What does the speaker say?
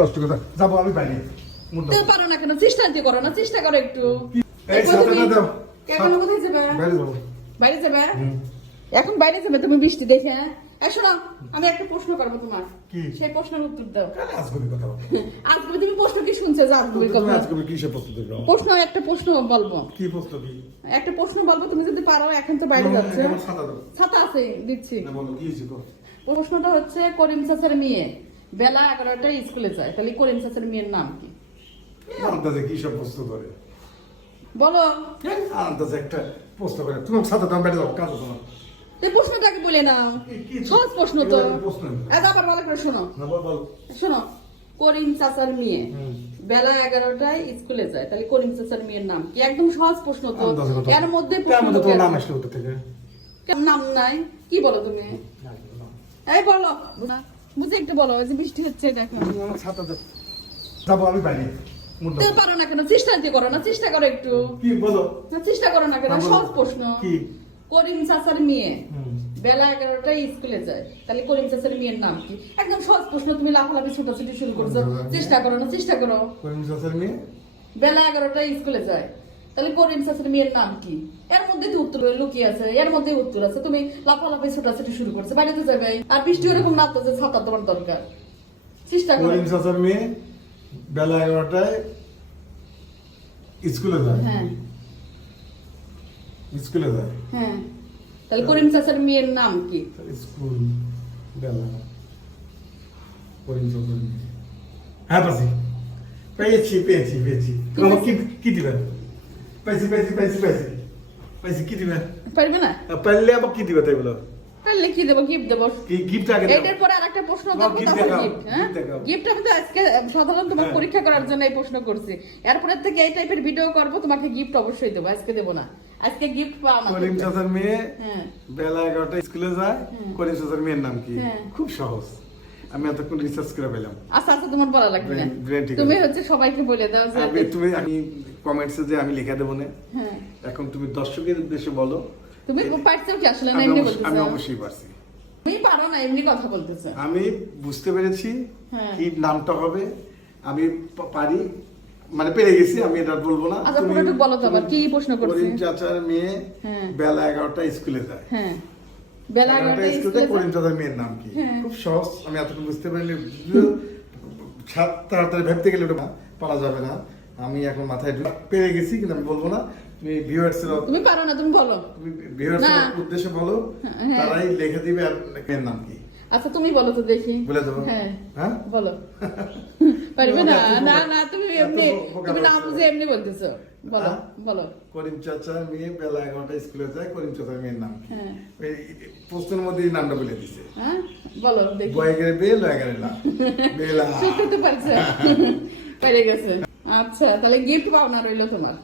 10 টাকা যাবো আমি বাইরে। পারো না কেন? চেষ্টা করো না, চেষ্টা করো একটু। এই সাথে দাও। এখন কোথায় যাবে? বাইরে যাবো। বাইরে যাবে? এখন বাইরে যাবে তুমি বৃষ্টি দেখে? এই শোনো, আমি একটা প্রশ্ন করবো তোমার। কি? সেই প্রশ্নের উত্তর দাও। কাল আজকে কথা বলো। আজকে তুমি প্রশ্ন কি শুনছো? যে আজকে তুমি কথা আজকে কি সে প্রশ্ন দেবে? প্রশ্ন একটা প্রশ্ন বলবো। কি প্রশ্ন কি? একটা প্রশ্ন বলবো, তুমি যদি পারো। এখন তো বাইরে যাচ্ছে। ছাতা দাও। ছাতা আছে, দিচ্ছি। না বলো কি হইছে গো? প্রশ্নটা হচ্ছে, করিম চাচার মেয়ে বেলা 11টায় স্কুলে যায়, তাহলে করিম চাচার মেয়ের নাম কি? আন্দাজে কি সব প্রশ্ন করে? বলো। আন্দাজে একটা প্রশ্ন করে। তুমি ছাতা দাও, বাইরে যাও, কাজ তোমার। এই প্রশ্নটাকে বলে নাও। কি? সহজ প্রশ্ন তো। প্রশ্ন। আবার ভালো করে শোনো। না বল। শোনো, করিম চাচার মেয়ে বেলা 11টায় স্কুলে যায়, তাহলে করিম চাচার মেয়ের নাম কি? একদম সহজ প্রশ্ন তো। এর মধ্যে তোমার নাম আসলো কোথা থেকে? কেন নাম নাই? কি বলো তুমি? এই বলো, বুঝে একটু বলো। যে বৃষ্টি হচ্ছে দেখো। ছাতা দাও। যাবো আমি বাইরে। পারো না কেন? চেষ্টা করো না, চেষ্টা করো একটু। কি বলো? না, চেষ্টা করো না কেন? সহজ প্রশ্ন। কি? করিম চাচার মেয়ে বেলা 11টায় স্কুলে যায়, তাহলে করিম চাচার মেয়ের নাম কি? একদম সহজ প্রশ্ন। তুমি লাফালাফি ছোটাছুটি শুরু করছো। চেষ্টা করো না, চেষ্টা করো। করিম চাচার মেয়ে বেলা 11টায় স্কুলে যায়, তাহলে করিম চাচার মেয়ের নাম কি? এর মধ্যে তো উত্তর লুকিয়ে আছে, এর মধ্যে উত্তর আছে। তুমি লাফালাফি ছোটাছুটি শুরু করছো, বাইরে তো যাবে। আর বৃষ্টি ওরকম নামতেছে, ছাতা তোমার দরকার। চেষ্টা করো। করিম চাচার মেয়ে বেলা 11টায় স্কুলে যায়। হ্যাঁ স্কুলে যায়। হ্যাঁ, তাহলে করিম চাচার মেয়ের নাম কি? স্কুল বেলা করিম চাচার মেয়ে। হ্যাঁ পেয়েছি। আমার কি দিবেন? পাইছি কি দিবেন? পারবে না? পারলে আবার কি দিবে তাই বলো? তাহলে কি দেবো? গিফট দেবো। গিফট আগে দাও। এটার পরে আরেকটা প্রশ্ন নাও, দেবো, gift তারপর দেখাও, গিফট। হ্যাঁ, gift দেখাও। গিফট আমি তো আজকে সাধারণ তোমার পরীক্ষা করার জন্য এই প্রশ্ন করছি। এরপরে থেকে এই টাইপের ভিডিও করব, তোমাকে গিফট অবশ্যই দেবো। আজকে দেবো না, আজকে গিফট পাও না। করিম চাচার মেয়ে হ্যাঁ বেলা 11টায় স্কুলে যায়। করিম চাচার মেয়ের নাম কি? হ্যাঁ। খুব সহজ। আমি এতক্ষণ রিসার্চ করে পেলাম। আচ্ছা আচ্ছা, তোমার বলা লাগবে না। Brain ঠিক তুমি আছে। হচ্ছে সবাইকে বলে দাও যে আমি কমেন্টসে যে আমি লিখে দেবো না। হ্যাঁ, এখন তুমি দর্শকের উদ্দেশ্যে বলো। তুমি পারছো কি আসলে? না এমনি আমি বলতেছো? অবশ্যই পারছি। তুমি পারো না, এমনি কথা বলতেছো। আমি বুঝতে পেরেছি হ্যাঁ। কি নামটা হবে। আমি পারি, মানে পেরে গেছি। আমি এটা বলবো না। আচ্ছা, পুরোটুকু বলো তো আবার, কি প্রশ্ন করছি? করিম চাচার মেয়ে হ্যাঁ। বেলা 11টায় স্কুলে যায়। হ্যাঁ, বেলা 11টায় স্কুলে করিম চাচার মেয়ের নাম কি? হ্যাঁ। খুব সহজ। আমি এতটুকু বুঝতে পারলে তাড়াতাড়ি ভাবতে গেলে ওটা পারা যাবে না। আমি এখন মাথায় পেরে গেছি, কিন্তু আমি বলবো না। তুমি ভিউয়ার্সের তুমি পারো না, তুমি বলো। ভিউয়ার্সের উদ্দেশ্যে বলো, হ্যাঁ। তারাই লিখে দিবে আর মেয়ের নাম কি। আচ্ছা, তুমি বলো তো দেখি। বলে দেবো? হ্যাঁ হ্যাঁ বলো। পারবে না? না না, তুমি এমনি, বোকা তুমি না বলছো। বুঝে এমনি বলতেছো। বলো হ্যাঁ? বলো। করিম চাচার মেয়ে বেলা 11টায় স্কুলে যায়। করিম চাচার মেয়ের নাম কি? হ্যাঁ এই প্রশ্নের মধ্যে এই নামটা বলে দিছে। হ্যাঁ, বলো দেখি। বয়গের বে লয়গের লা বেলা। সত্যি তো পারছে। পেরে গেছে। আচ্ছা, তাহলে গিফট পাওনা রইলো তোমার।